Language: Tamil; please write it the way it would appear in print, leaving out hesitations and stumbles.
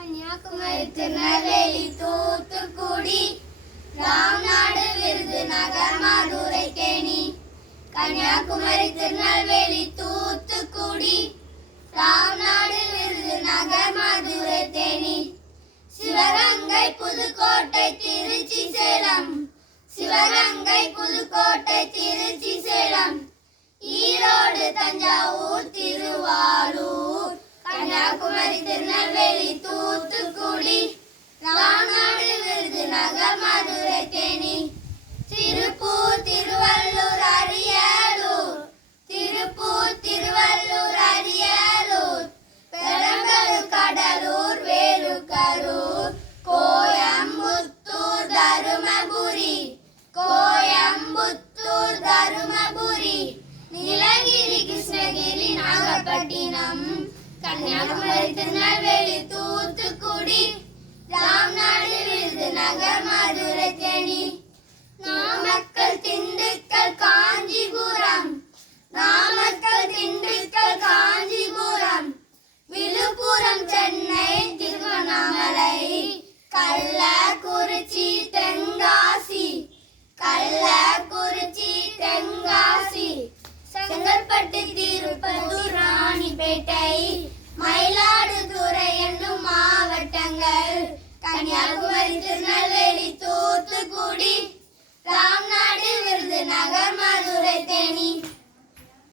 கன்னியாகுமரி, திருநெல்வேலி, தூத்துக்குடி, ராம்நாடு, விருதுநகர், மதுரை, தேனி. கன்னியாகுமரி, திருநெல்வேலி, தூத்துக்குடி, ராம்நாடு, விருதுநகர், மதுரை, தேனி. சிவகங்கை, புதுக்கோட்டை, திருச்சி, சேலம். சிவகங்கை, புதுக்கோட்டை, திருச்சி, சேலம். ஈரோடு, தஞ்சாவூர், திருவாரூர். கன்னியாகுமரி, திருநெல்வேலி, தூத்துக்குடி, ராம்நாடு, விருதுநகர், மதுரை, தேனி. திருப்பூர், திருவள்ளூர், அரியலூர். திருப்பூர், திருவள்ளூர், அரியலூர். பெரம்பலூர், கடலூர், வேலுக்கரூர். கோயம்புத்தூர், தருமபுரி. கோயம்புத்தூர், தருமபுரி. நீலகிரி, கிருஷ்ணகிரி, நாகப்பட்டினம். கன்னியாகுமரி, திருநெல்வேலி, தூத்துக்குடி, ராம்நாடு, விருதுநகர், மதுரை, தேனி. நாமக்கல், திண்டுக்கல், காஞ்சிபுரம். நாமக்கல், திண்டுக்கல், காஞ்சிபுரம். விழுப்புரம், சென்னை, திருவண்ணாமலை. கள்ளக்குறிச்சி, தென்காசி. கள்ளக்குறிச்சி, தென்காசி. செங்கல்பட்டு, திருப்பத்தூர், ராணிப்பேட்டை, மயிலாடுதுறை என்னும் மாவட்டங்கள் கன்னியாகுமரி